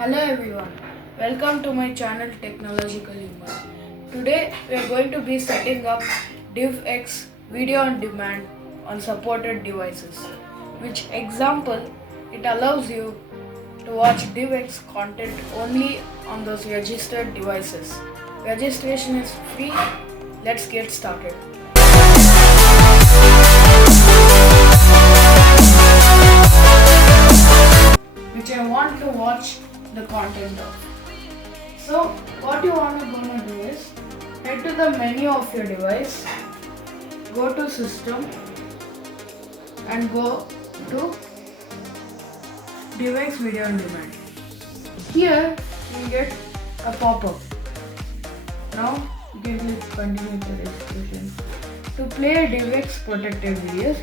Hello everyone, welcome to my channel Technological Humor. Today we are going to be setting up DivX Video on Demand on supported devices. Which example, it allows you to watch DivX content only on those registered devices. Registration is free. Let's get started. Which I want to watch the content of. So what you gonna do is head to the menu of your device, go to System and go to DivX Video on Demand. Here you get a pop-up. Now you can click continue with the registration. To play DivX protected videos,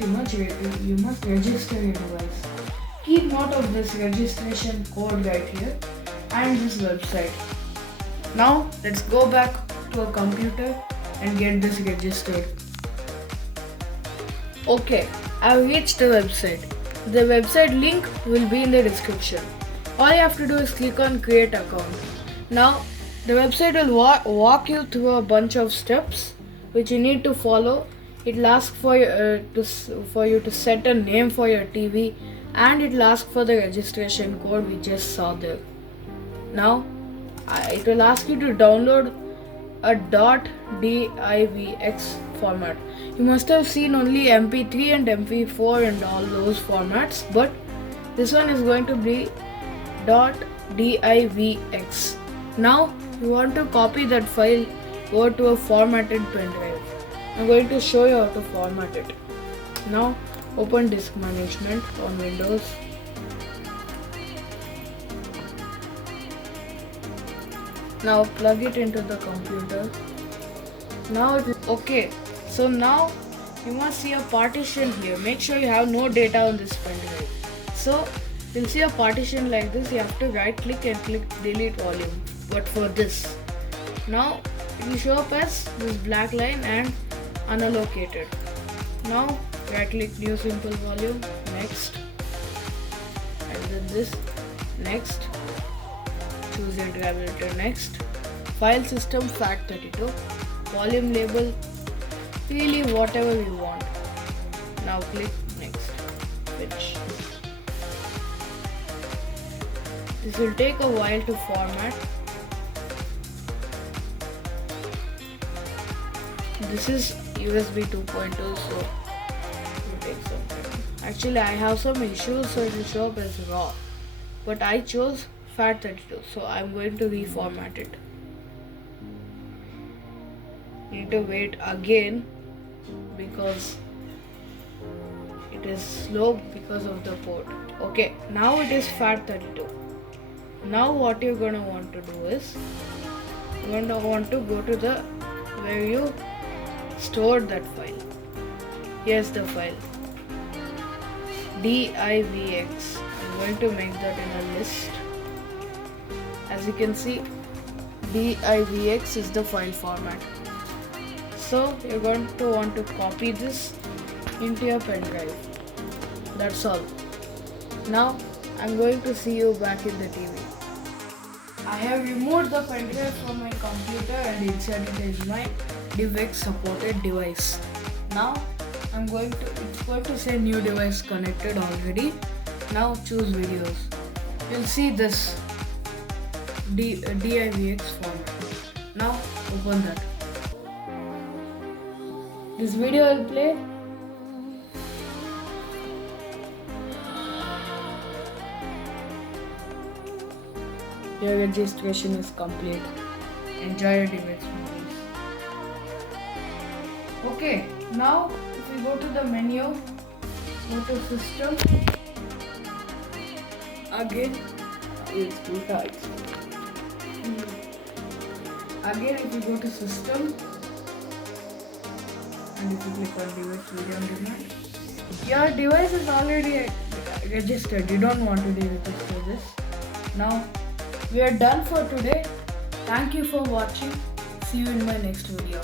you must register your device. Keep note of this registration code right here and this website. Now let's go back to a computer and get this registered. Okay, I've reached the website. The website link will be in the description. All you have to do is click on create account. Now the website will walk you through a bunch of steps which you need to follow. It will ask for you to set a name for your TV, and it will ask for the registration code we just saw there. Now it will ask you to download a .divx format. You must have seen only MP3 and MP4 and all those formats, but this one is going to be .divx. Now you want to copy that file, go to a formatted pen drive. I'm going to show you how to format it. Now open disk management on Windows. Now plug it into the computer. Now it is okay. So now you must see a partition here. Make sure you have no data on this pen drive. So you'll see a partition like this. You have to right click and click delete volume. But for this, now it will show up as this black line and unallocated. Now right click new simple volume, next, and then this, next, choose your drive editor, next, file system FAT32, volume label, really whatever you want. Now click next, finish. This will take a while to format. This is USB 2.2, so actually I have some issues, so it will show up as raw, but I chose FAT32, so I'm going to reformat it. Need to wait again because it is slow because of the port. Okay, now it is FAT32. Now what you're gonna want to do is you're gonna want to go to the where you stored that file. Here's the file, DivX. I'm going to make that in a list. As you can see, DivX is the file format. So you're going to want to copy this into your pen drive. That's all. Now I'm going to see you back in the TV. I have removed the pen drive from my computer and inside it is my DivX supported device. Now it's going to say new device connected already. Now choose videos. You'll see this DivX format. Now open that. This video will play. Your registration is complete. Enjoy your DivX movies. Okay, now if we go to the menu, go to System. Again, it's too tight. Again, if you go to System and if you click on DivX Video on Demand, your device is already registered. You don't want to deregister this. Now we are done for today. Thank you for watching. See you in my next video.